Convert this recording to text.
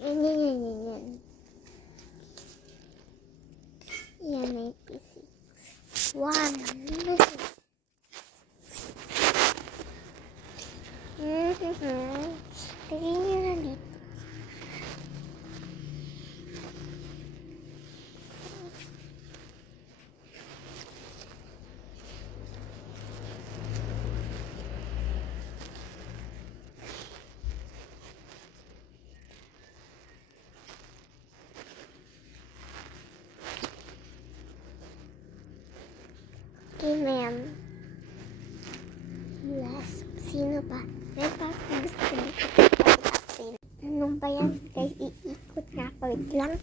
Yan, yan, yan, yan, yan. Yan, may physics. One. Tingin nyo na dito. Okay, ma'am. Last. Sino pa? May pa gusto ko dito. Ano ba yan? Guys, iikot nga. Wait lang.